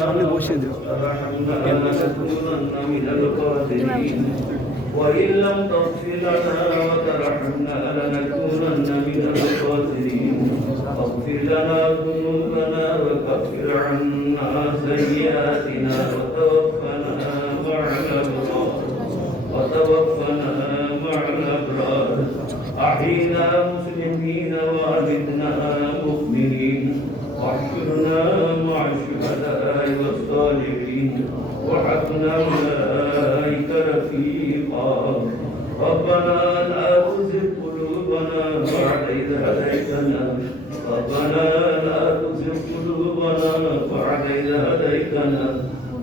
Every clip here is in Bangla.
সামনে বসে দিও وإن لم تغفر لنا وترحمنا لنكونن من الخاسرين فاغفر لنا ذنوبنا وكفر عنا سيئاتنا وتوفنا مع الأبرار أحينا مسلمين وأمتنا مؤمنين واحشرنا مع الشهداء والصالحين وحسن أولئك رفيقا ربنا لا تزغ قلوبنا بعد إذ هديتنا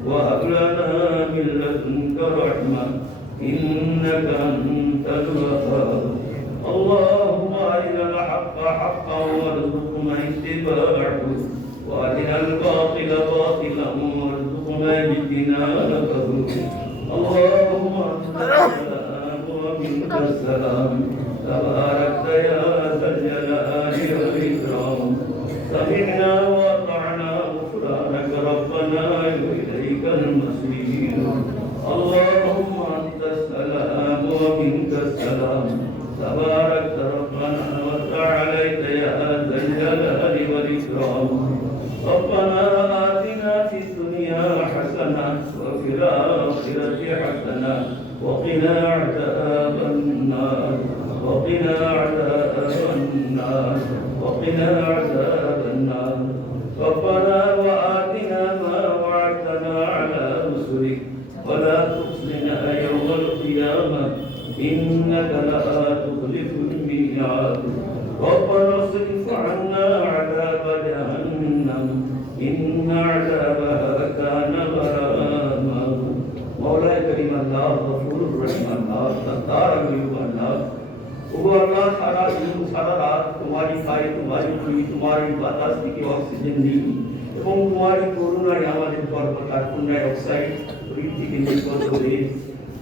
وهب لنا من لدنك رحمة إنك أنت الوهاب اللهم أرنا الحق حقا وارزقنا اتباعه وأرنا الباطل باطلا وارزقنا اجتنابه اللهم أنت السلام ومنك السلام تباركت يا ذا الجلال والإكرام سمعنا وأطعنا غفرانك ربنا وإليك المصير اللهم أنت السلام ومنك السلام تباركت ربنا وتعاليت يا ذا الجلال والإكرام ربنا آتنا في الدنيا حسنة وفي الآخرة حسنة وقنا عذاب النار ربنا وآتنا ما وعدتنا على رسلك ولا تخزنا يوم القيامة إنك لا تخلف الميعاد ربنا اصرف عنا عذاب جهنم إن عذابها كان غراما مولاي كريم الله غفور رحيم الله ستار غيوب الله अल्लाह सारा दिन सारा रात तुम्हारी खाई तुम्हारी पी तुम्हारी বাতাস থেকে অক্সিজেন নিই এবং তোমারি করুণায় আমাদের পর্বতার পুণ্যায় অক্সাইড পৃথিবীকে নির্গত করে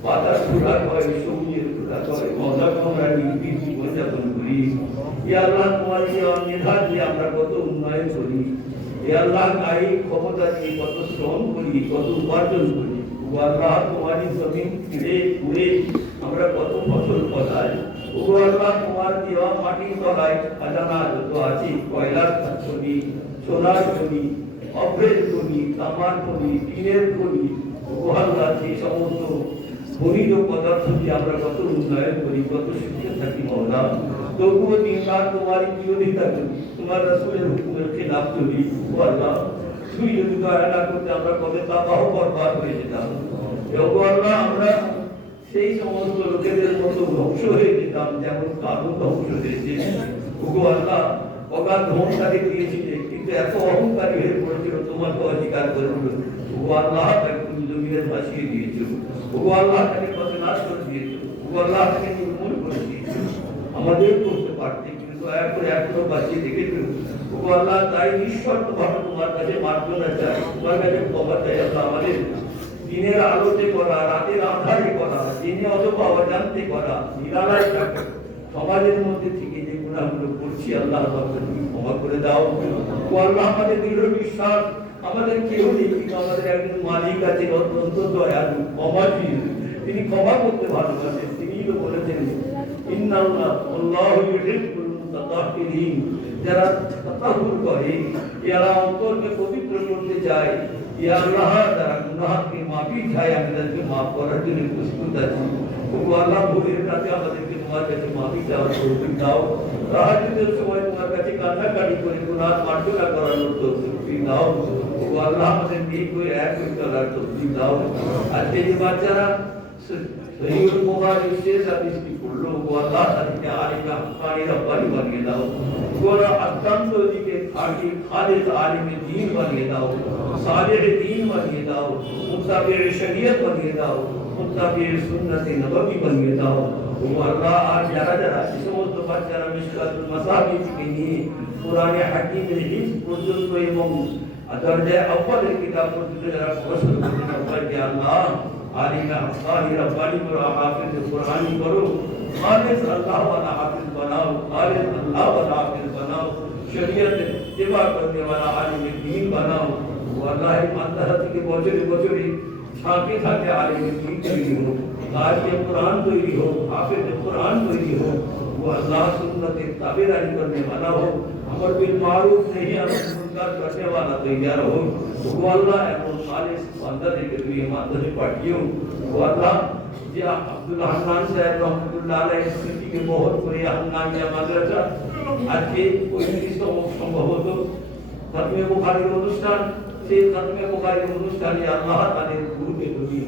বাতাস পুরা করে সবুজের পুরা করে মজা আমরা নির্ভীক জীবনযাপন করি ইয়া আল্লাহ তোমার এই নিধান দিয়ে আমরা কত উন্নয়ন করি ইয়া আল্লাহ এই ক্ষমতা দিয়ে কত শ্রম করি কত উপার্জন করি ও আল্লাহ তোমারি জমিন ছিঁড়ে পুড়ে আমরা কত ফসল ফলাই ও আল্লাহ তোমার দেওয়া মাটির তলায় খাজানা যত আছে কয়লার খনি সোনার খনি অভ্রের খনি তামার খনি টিনের খনি ও আল্লাহ সেই সমস্ত খনিজ পদার্থ দিয়ে আমরা কত উন্নয়ন করি কত সুখে থাকি মওলা তবুও দিন রাত তোমারই বিরোধিতা করি তোমার রাসূলের হুকুমের খেলাফ করি ও আল্লাহ তুই যদি দয়া না করতে আমরা কবে তাবাহ বরবাদ হয়ে যেতাম ও আল্লাহ আমরা সেই সমস্ত লোকেদের মতো ধ্বংস হয়ে যেতাম যেমন কারণ ধ্বংস হয়েছে ওগো আল্লাহ অগাধ ধন তাকে দিয়েছিলে কিন্তু এত অহংকারী হয়ে পড়েছিল তোমাকে অধিকার করেছিল ওগো আল্লাহ তাকে তুমি জমিনে ভাসিয়ে দিয়েছো ওগো আল্লাহ তাকে পথে নাশ করে দিয়েছো ওগো আল্লাহ তাকে নির্মূল করে দিয়েছো আমাদের করতে পারতে কিন্তু দয়া করে এখনো বাঁচিয়ে রেখেছো ওগো আল্লাহ তাই নিঃশর্ত ভাবে তোমার কাছে মার্জনা চাই তোমার কাছে ক্ষমা চাই আল্লাহ আমাদের দিনের আলোতে করা রাতের আঁধারে করা দিনে অথবা অজান্তে করা নিরালায় থাকা সমাজের মধ্যে থেকে যে গুণাগুলো করছি আল্লাহ তুমি ক্ষমা করে দাও ও আল্লাহ আমাদের দৃঢ় বিশ্বাস আমাদের কেউ নেই কিন্তু আমাদের একজন মালিক আছে অত্যন্ত দয়ালু ক্ষমাশীল তিনি ক্ষমা করতে ভালোবাসেন তিনি তো বলেছেন ইন্নাল্লাহ আল্লাহু ইউহিব্বুল মুতাতাহহিরিন যারা তাতাহুর করে যারা অন্তরকে পবিত্র করতে চায় ইয়া আল্লাহ যারা গুনাহকে মাফি চায় আমাদেরকে মাফ করার জন্য প্রস্তুত আছি ও আল্লাহ ভুলের কাছে আমাদেরকে তোমার কাছে মাফি চাওয়ার তৌফিক দাও তাহাজ্জুদের সময় তোমার কাছে কান্নাকাটি করে গুনাহ মার্জনা করার তৌফিক দাও ও আল্লাহ আমাদের নেক হয়ে এক হয়ে চলার তৌফিক দাও আজকে যে বাচ্চারা সহিহুল বুখারী শেষ হাদিসটি পড়লো ও আল্লাহ তাদেরকে আলিমা হাক্কানি রব্বানি বানিয়ে দাও গোরা অত্যন্ত দিকে খাঁটি খালিদ আলিমে দ্বীন বানিয়ে দাও সালেহ দ্বীন বানিয়ে দাও মুত্তাবি শরীয়ত বানিয়ে দাও মুত্তাবি সুন্নতে নববী বানিয়ে দাও ও আল্লাহ আর যারা যারা এই সমস্ত বাচ্চারা মিশকাতুল মাসাবি থেকে নিয়ে কোরআনে হাকিমের হিফজ পর্যন্ত এবং দরজায়ে আউয়ালের কিতাব পর্যন্ত যারা পড়াশোনা করতে আল্লাহ आलिम अफसानी रब्बानी करो हाफिज कुरानी करो खालिस अल्लाह वाला हाफिज बनाओ खालिस अल्लाह वाला हाफिज बनाओ शरीयत इत्तिबा करने वाला आलिम दीन बनाओ। वो अल्लाह ईमानदार থেকে বছরে বছরে সাথে সাথে আলিম দীন তৈরি হোক, কারি कुरान তৈরি হোক, হাফেজ कुरान তৈরি হোক। वो अल्लाह सुन्नत के ताबेदारी करने वाला हो, अमर बिल मारूफ नहीं अमर मुनकर करने वाला तैयार हो। वो अल्लाह एमन खालिस बंदे के लिए मादर पाटियो। वो अल्लाह যে আব্দুল হান্নান সাহেব রহমতুল্লাহ আলাইহি স্মৃতিকে বহুত করে হান্নানিয়া মাদ্রাসা আজকে 35তম সম্ভবত খতমে বুখারীর অনুষ্ঠান, সেই খতমে বুখারীর অনুষ্ঠানে আল্লাহ তাআলা গুরুকে তুমি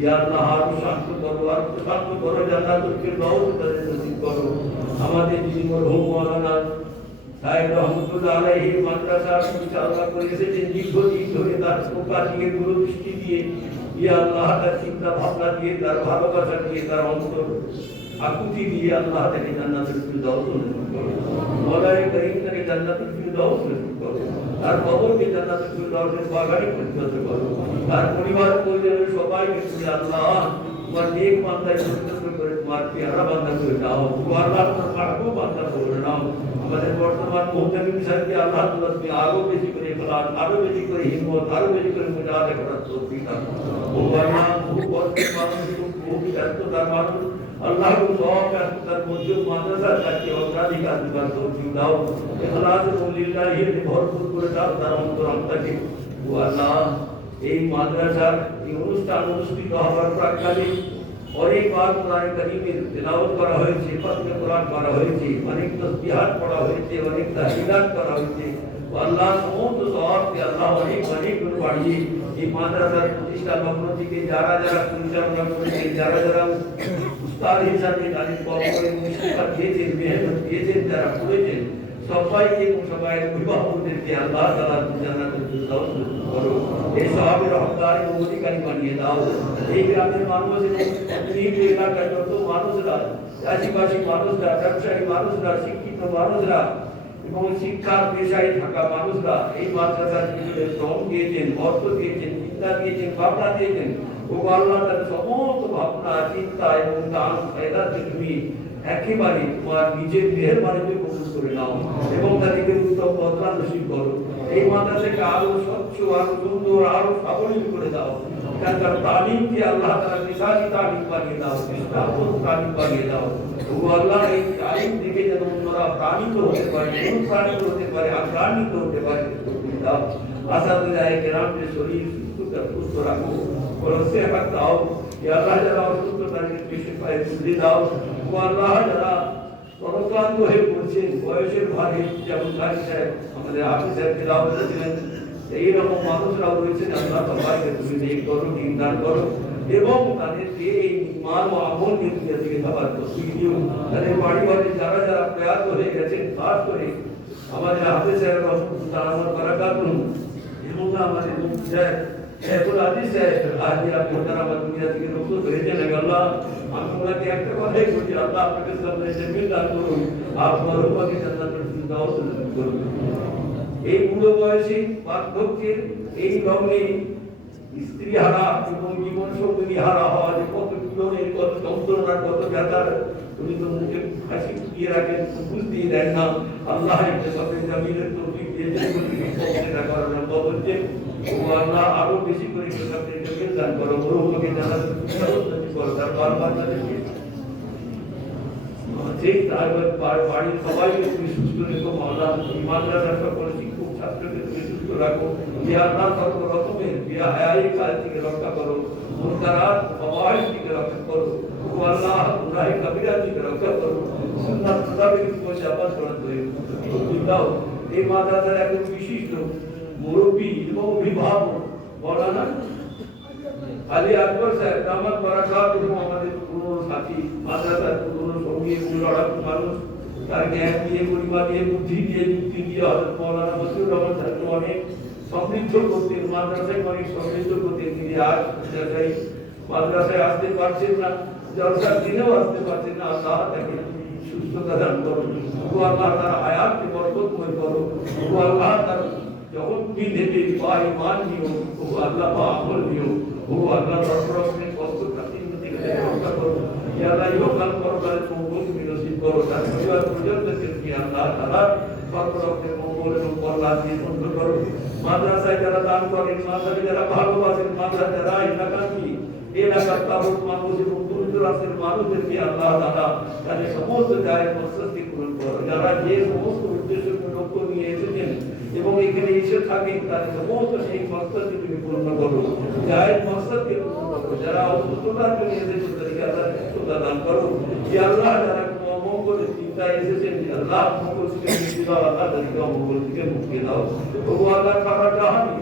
ইয়া আল্লাহ আরো শান্ত করো, আর শান্ত করো, জান্নাতুল ফিরদাউস তাদের নসিব করো। আমাদের যিনি মরহুম মাওলানা সাহেব রহমতুল্লাহ আলাইহি মাদ্রাসা পরিচালনা করে এসেছেন দীর্ঘদিন ধরে, তার প্রকাশিকে গুরু দৃষ্টি দিয়ে ইয়া আল্লাহ তার চিন্তা ভাবনা দিয়ে, তার ভালোবাসা দিয়ে, তার অন্তর আকুতি দিয়ে আল্লাহ তাকে জান্নাতুল ফিরদাউস নসিব করো। মওলানা করিম তাকে জান্নাতুল ফিরদাউস নসিব করো, তার কবরকে জান্নাতুল ফিরদাউসের বাগানে পরিণত করো। তার পরিবার পরিজনের সবাইকে তুমি আল্লাহ তোমার নেক বান্দায় পরিণত করে তোমার পেয়ারা বান্দা করে দাও। আল্লাহ তোমার মাহবুব বান্দা করে নাও। আমাদের বর্তমান মুহতামিম সাহেবকে আল্লাহ তাআলা তুমি আরো বেশি করে ইখলাস, আরো বেশি করে হিম্মত, আরো বেশি করে মুজাহাদা করার তৌফিক দাও। ও আল্লাহ বহু বছর মানুষ, বহু ব্যস্ততার মানুষ, আল্লাহ সব ব্যস্ততার মধ্যে মাদ্রাসার কাছে অগ্রাধিকার দিবার তৌফিক দাও। ইখলাস ও লিল্লাহি ভরপুর করে দাও তার অন্তরাত্মাকে। ও আল্লাহ এই মাদ্রাসার এই অনুষ্ঠান অনুষ্ঠিত হওয়ার প্রাক্কালে অনেকবার কোরআন কারীমের তেলাওয়াত করা হয়েছে, খতমে কোরআন করা হয়েছে, অনেক তাসবিহাত পড়া হয়েছে, অনেক তাহলিলাত করা হয়েছে। আল্লাহ সমস্ত সওয়াবকে আল্লাহ অনেক অনেক গুণ বাড়িয়ে এই মাদ্রাসার প্রতিষ্ঠা লগ্ন থেকে যারা যারা পরিচালনা করেছে, যারা যারা উস্তাদ হিসাবে তাদের কবরে মুশকিল দিয়েছেন, মেহনত দিয়েছেন, যারা পড়েছেন সবাইকে এবং সবাই অভিভাবকদেরকে আল্লাহ তাআলা জান্নাতুল ফিরদাউস নসিব করো। এই সওয়াবের হকদার এবং অধিকারী বানিয়ে দাও। এই গ্রামের মানুষ এবং এই এলাকার যত মানুষরা, চাষিবাসী মানুষরা, ব্যবসায়ী মানুষরা, শিক্ষিত মানুষরা এবং শিক্ষা পেশায় থাকা মানুষরা এই মাদ্রাসার পিছনে শ্রম দিয়েছেন, অর্থ দিয়েছেন, চিন্তা দিয়েছেন, ভাবনা দিয়েছেন। ও আল্লাহ তাদের সমস্ত ভাবনা, চিন্তা এবং দান ফায়দাকে তুমি একেবারে তোমার নিজের মেহেরবানিতে কবুল করে নাও এবং তাদেরকে উত্তম বদলা নসিব করো। এই মাদ্রাসাকে আরো স্বচ্ছ, আরো সুন্দর, আরো সাবলীল করে দাও। এখানকার তালিমকে আল্লাহ তাআলা মিসালি তালিম বানিয়ে দাও, ইসলামত তালিম বানিয়ে দাও। ও আল্লাহ এই তালিম থেকে যেন অন্যরা প্রাণিত হতে পারে, অনুপ্রাণিত হতে পারে, আক্রান্বিত হতে পারে দাও। আসাদুল্লাহ কেরামকে শরীর সুস্থ রাখো, সেহত দাও। ইয়া আল্লাহ যারা অসুস্থ তাদেরকে পেশে পায়ে তুলে দাও। ও আল্লাহ যারা প্রক্লান্ত হয়ে পড়ছেন, বয়সের ভারে, যেমন কারি সাহেব, আমাদের হাফিজ সাহেব তেলাওয়াত করেছিলেন, এইরকম মানুষরাও রয়েছেন। আল্লাহ সবাইকে তুমি নেক করো, দিন দান করো এবং তাদেরকে এই ইমান ও আমল নিয়ে দুনিয়া থেকে যাবার তৌফিক দিও। তাদের বাড়ি বাড়ি যারা যারা প্রয়াত হয়ে গেছেন, খাস করে আমাদের হাফিজ সাহেব রহমতুল্লাহ আমার বারাকাতুহু এবং আমাদের মুফতি সাহেব শেখুল আজিজ সাহেব আজ আপনি আমার দুনিয়া থেকে রুখসত হয়েছেন। আল্লাহ আমি ওনাকে একটা কথাই বলি, আল্লাহ আপনাকে সামনে জমিন দান করুন, আপনার রূপকে জান্নাতুল ফিরদাউস নসিব করুন। এই বুড়ো বয়সী বার্ধক্যের এই লগ্নে স্ত্রী হারা এবং জীবন সঙ্গী হারা হওয়া যে কত পীড়নের, কত যন্ত্রণার, কত ব্যথার তুমি তো মুখে হাসি ফুটিয়ে রাখেন, ফুল দিয়ে দেন না। আল্লাহ একটা সবের জামিনের তৌফিক দিয়েছেন, এটা করার বলছে। ও আল্লাহ আরো বেশি করে সবের জামিন দান করো, মরহুমকে জান্নাতুল ফিরদাউস নসিব করো, তার বারবার তাদেরকে ঠিক তার বাড়ির সবাইকে তুমি সুস্থ রেখো। মাওলা মাদ্রাসার সকল শিক্ষক ছাত্রকে তুমি সুস্থ রাখো। ইয়া আল্লাহ সকল রকমের বেহায়াই কাজ থেকে রক্ষা করো, মুনকারাত ফাওয়াহিশ থেকে রক্ষা করো। ও আল্লাহ গুনাহে কবিরা থেকে রক্ষা করো, সুন্নাত মুতাবিক জীবন যাপন করার তৌফিক দাও। এই মাদ্রাসার একজন বিশিষ্ট মুরব্বী এবং অভিভাবক মাওলানা আলী আকবর সাহেব দামাত বারাকাত এবং আমাদের পুরনো সাথী, মাদ্রাসার পুরনো সঙ্গী, লড়াকু মানুষ, তার জ্ঞান দিয়ে, পরিবার দিয়ে, বুদ্ধি দিয়ে, যুক্তি দিয়ে হযরত মাওলানা মসিউর রহমান সাহেবকে অনেক সমৃদ্ধ করতেন, মাদ্রাসায় অনেক সমৃদ্ধ করতেন। তিনি আজ মাদ্রাসায় আসতে পারছেন না, জলসার দিনেও আসতে পারছেন না। আল্লাহ তাকে সুস্থতা দান করো। ও আল্লাহ তার হায়াতকে বরকতময় করো। ও আল্লাহ তার যখন তুমি দেবে পাই মান দিও, ও আল্লাহ আমল দিও। ও আল্লাহ রব্বুল কষ্ট কাটিয়ে থেকে রক্ষা করো। ইয়া আল্লাহ ইহকাল পরকালে কবুল নসিব করো। তার পরিবার পরিজনদেরকে তুমি আল্লাহ তাআলা সর্বরকমের মঙ্গল এবং কল্যাণ দিয়ে ধন্য করো। মাদ্রাসায় যারা দান করেন, মাদ্রাসায় যারা ভালোবাসেন, মাদ্রাসায় যারা এলাকাকি এলাকার তাবৎ মানুষ এবং দূরদূরান্তের মানুষদেরকে আল্লাহ তাআলা তাদের সমস্ত জায়েজ মাকসাদকে পূরণ করো। যারা যে সমস্ত উদ্দেশ্য লক্ষ্য নিয়ে এসেছেন এবং এখানে এসে থাকেন তাদের সমস্ত সেই মাকসাদকে তুমি পূর্ণ করো, জায়েজ মাকসাদকে পূর্ণ করো। যারা অসুস্থতার জন্য এসেছেন তাদেরকে আল্লাহ সুস্থতা দান করো। ইয়া আল্লাহ, যারা অমঙ্গলের চিন্তায় এসেছেন, আল্লাহ মঙ্গল থেকে মুক্তি দাও, আল্লাহ তাদেরকে অমঙ্গল থেকে মুক্তি দাও। ওগো আল্লাহ তাআলা জাহানি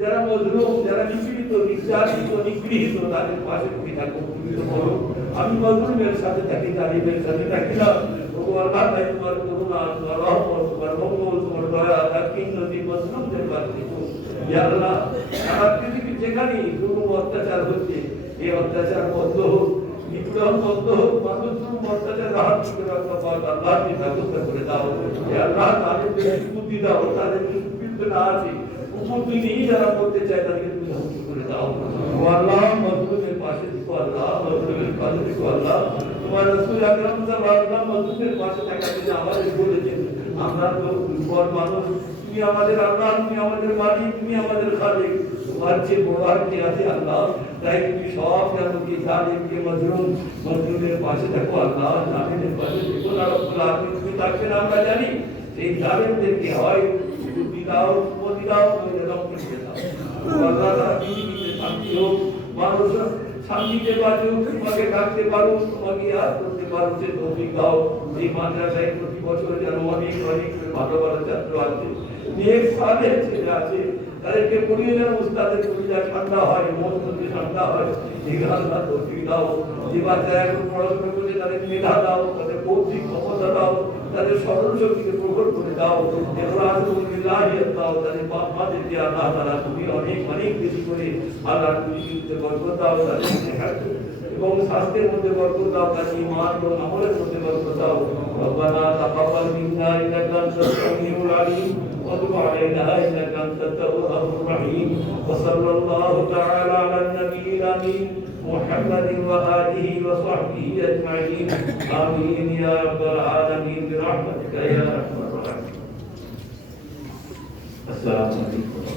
যারা মজলুম, যারা নিপীড়িত, নির্যাতিত, নিগৃহীত তাদের পাশে তুমি থাকো, তুমি তো বলো আমি মজলুমের সাথে থাকি, জালিমের সাথে থাকি না। ওগো আল্লাহ, তাই তোমার করুণা, তোমার রহমত, তোমার মঙ্গল, তোমার দয়া তাকিন নদী মজলুমদের পাশে থেকো। ইয়া আল্লাহ, সারা পৃথিবী যেখানে জুলুম অত্যাচার হচ্ছে, এই অত্যাচার বন্ধ হোক, নিপীড়ন বন্ধ হোক, মানুষ জুলুম অত্যাচার হাত থেকে রক্ষা পাওয়ার আল্লাহ তুমি ব্যবস্থা করে দাও। ইয়া আল্লাহ, তাদেরকে বুদ্ধি দাও, তাদের বিরুদ্ধে না আছে উপদ্রবী যারা করতে চায় তাদেরকে তুমি ধ্বংস করে দাও। ও আল্লাহ, মজলুমের পাশে থেকো আল্লাহ, মজলুমের পাশে থেকো আল্লাহ। তোমার রাসূল আকরাম সাল্লাল্লাহু আলাইহি ওয়াসাল্লাম মজলুমের পাশে থাকার জন্য আমাদের বলেছেন, আমরা তো দুর্বল মানুষ, তুমি আমাদের আল্লাহ, তুমি আমাদের মালিক, তুমি আমাদের খালিক, তোমার চেয়ে বড় আর কে আছে আল্লাহ। তাই তুমি সব জানো কি জালিমকে মজলুমের পাশে থাকো আল্লাহ, জালিমের পাশে থেকো না রব্বুল আলামিন। তুমি থাকবে না আমরা জানি, সেই জালিমদেরকে হয় বুদ্ধি দাও, উপদেশ দাও, ধ্বংস করে দাও। আল্লাহ তাআলা পৃথিবীতে শান্তি হোক, মানুষ শান্তিতে বাঁচুক, তোমাকে ডাকতে পারুক, তোমাকে ইয়াদ করতে পারুক, সে তৌফিক দাও। এই মাদ্রাসায় প্রতি বছর যেন অনেক অনেক ভালো ভালো ছাত্র আছে, নেক সালেহ ছেলে আছে, তাদেরকে পড়িয়ে যেন উস্তাদের কলিজা ঠান্ডা হয়, মন মধ্যে ঠান্ডা হয়। এই আল্লাহ তৌফিক দাও। যে বাচ্চারা এখন পড়াশোনা করছে তাদের মেধা দাও, তাদের বৌদ্ধিক ক্ষমতা দাও, তাদের স্মরণ শক্তিকে প্রকট করে দাও, দাও। তাদের বাপ মাদেরকে আল্লাহ তাআলা তুমি অনেক অনেক বেশি করে আল্লাহ তুমি বরকত দাও, তাদের এবং স্বাস্থ্যের মধ্যে বরকত দাও, তাদের ঈমান এবং আমলের মধ্যে বরকত দাও। রব্বানা তাকাব্বাল মিন্না ইন্নাকা আনতাস সামিউল আলিম ওয়া তুব আলাইনা ইন্নাকা আনতাত তাওয়াবুর রহিম। ওয়া সাল্লাল্লাহু তাআলা আলা নাবিয়িল আমিন মুহাম্মাদিন ওয়া আলিহি ওয়া সাহবিহি আজমাইন। আমিন ইয়া রাব্বাল আলামিন বিরহমাতিকা ইয়া আরহামার রাহিমিন। আসসালামু আলাইকুম।